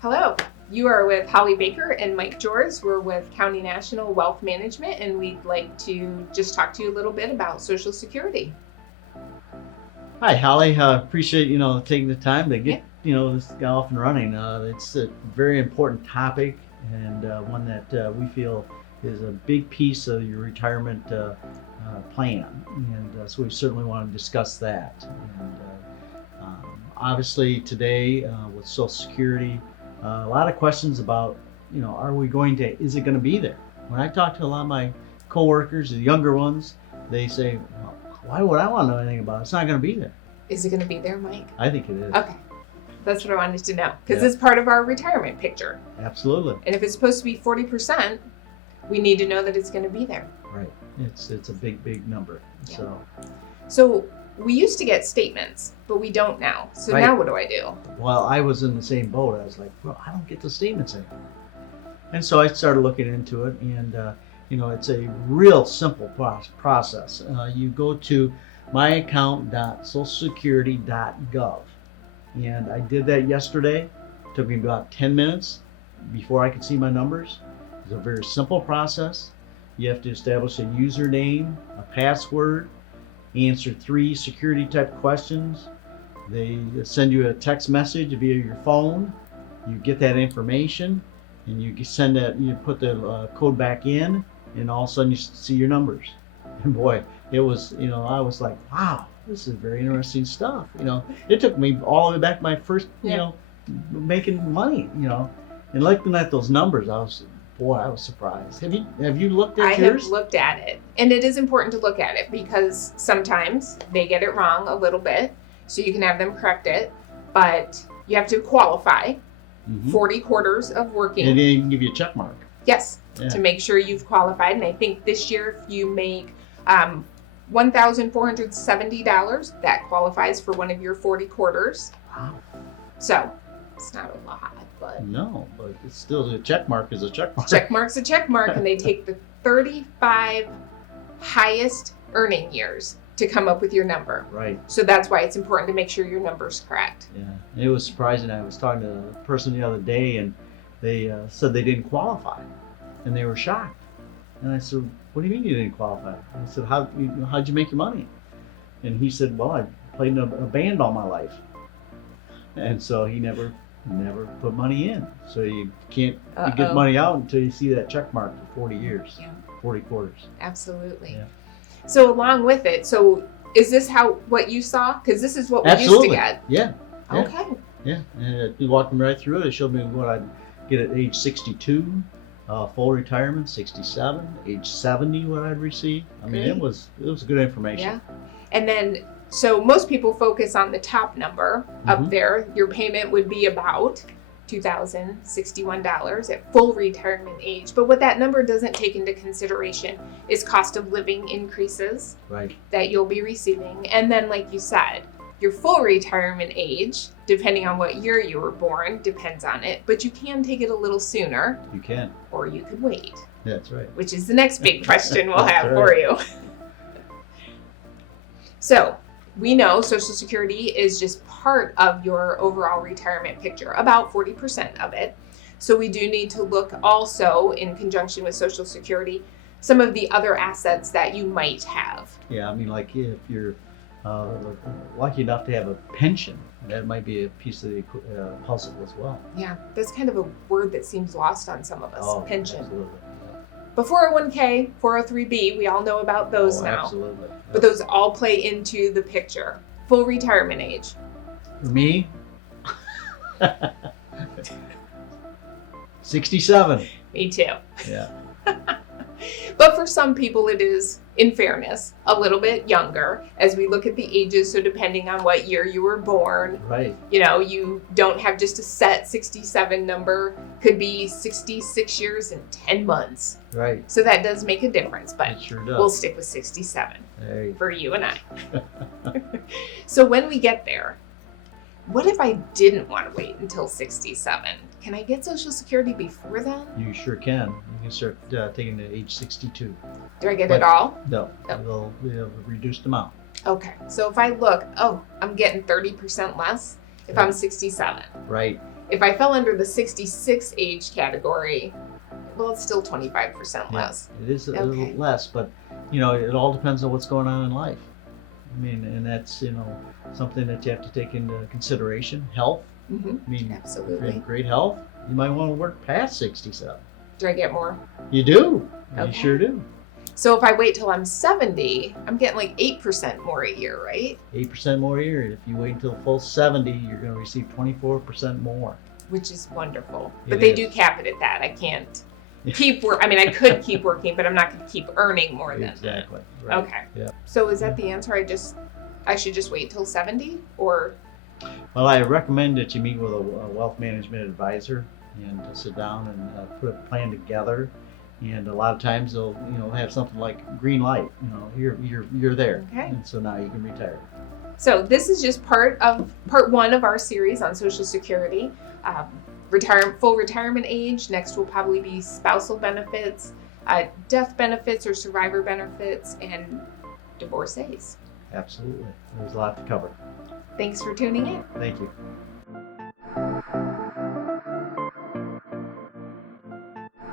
Hello, you are with Holleigh Baker and Mike Jors. We're with County National Wealth Management, and we'd like to just talk to you a little bit about Social Security. Hi, Holleigh. Appreciate taking the time to get this guy off and running. It's a very important topic and one that we feel is a big piece of your retirement plan, and so we certainly want to discuss that. And obviously today with Social Security, a lot of questions about is it going to be there? When I talk to a lot of my coworkers, the younger ones, they say, well, why would I want to know anything about it? It's not going to be there. Is it going to be there, Mike? I think it is. Okay. That's what I wanted to know, because it's part of our retirement picture. Absolutely. And if it's supposed to be 40%, we need to know that it's going to be there. Right. It's a big number. Yeah. So we used to get statements, but we don't now. So now what do I do? Well, I was in the same boat. I was like, well, I don't get the statements anymore. And so I started looking into it, and it's a real simple process. You go to myaccount.socialsecurity.gov, and I did that yesterday. It took me about 10 minutes before I could see my numbers. It's a very simple process. You have to establish a username, a password, answer 3 security type questions. They send you a text message via your phone. You get that information, and you send that. You put the code back in, and all of a sudden you see your numbers. And boy, it was I was like, wow, this is very interesting stuff. It took me all the way back to my first making money. And looking at those numbers, I was surprised. Have you looked at yours? I have looked at it, and it is important to look at it because sometimes they get it wrong a little bit, so you can have them correct it, but you have to qualify 40 quarters of working. And they can give you a check mark. Yes, to make sure you've qualified. And I think this year, if you make $1,470, that qualifies for one of your 40 quarters. Wow. So it's not a lot, but no, but it's still a check mark is a check mark. Check mark's a check mark, and they take the 35 highest earning years to come up with your number. Right. So that's why it's important to make sure your number's correct. Yeah, it was surprising. I was talking to a person the other day, and they said they didn't qualify, and they were shocked. And I said, "What do you mean you didn't qualify?" I said, "How'd you make your money?" And he said, "Well, I played in a band all my life," and so he never put money in. So you can't get money out until you see that check mark for 40 years, 40 quarters. Absolutely. Yeah. So along with it, so is this what you saw? Because this is what we used to get. Yeah. Okay. Yeah, and you walked me right through it. It showed me what I'd get at age 62, full retirement, 67, age 70, what I'd receive. I mean, it was good information. Yeah. And then, so most people focus on the top number up there. Your payment would be about $2,061 at full retirement age. But what that number doesn't take into consideration is cost of living increases that you'll be receiving. And then, like you said, your full retirement age, depending on what year you were born, depends on it. But you can take it a little sooner. You can. Or you could wait. That's right. Which is the next big question we'll have for you. So, we know Social Security is just part of your overall retirement picture, about 40% of it. So we do need to look also, in conjunction with Social Security, some of the other assets that you might have. Yeah, I mean, like if you're lucky enough to have a pension, that might be a piece of the puzzle as well. Yeah, that's kind of a word that seems lost on some of us, pension. Absolutely. But 401k, 403b, we all know about those now. Absolutely. Yep. But those all play into the picture. Full retirement age. For me, 67. Me too. Yeah. But for some people, it is, in fairness, a little bit younger as we look at the ages. So depending on what year you were born, you don't have just a set 67 number. Could be 66 years and 10 months. Right. So that does make a difference, but it sure does. We'll stick with 67 for you and I. So when we get there, what if I didn't want to wait until 67? Can I get Social Security before then? You sure can. You can start taking it at age 62. Do I get it all? No. They'll have a reduced amount. Okay, so if I look, I'm getting 30% less if I'm 67. Right. If I fell under the 66 age category, well, it's still 25% Yeah, less. it is a little less, but it all depends on what's going on in life. I mean, and that's something that you have to take into consideration. Health. Mm-hmm. I mean, if Absolutely. you're in great health, you might want to work past 67. Do I get more? You do. Okay. You sure do. So if I wait till I'm 70, I'm getting like 8% more a year, right? 8% more a year. If you wait until full 70, you're going to receive 24% more. Which is wonderful. It But they is. do cap it at that. I can't keep work. I mean, I could keep working, but I'm not going to keep earning more than Exactly. that. Right. Okay. Yeah. So is that the answer? I should just wait till 70, or? Well, I recommend that you meet with a wealth management advisor and sit down and put a plan together. And a lot of times they'll have something like green light. You're there. Okay. And so now you can retire. So this is just part one of our series on Social Security. Full retirement age. Next will probably be spousal benefits, death benefits or survivor benefits, and divorcees. Absolutely. There's a lot to cover. Thanks for tuning in. Thank you.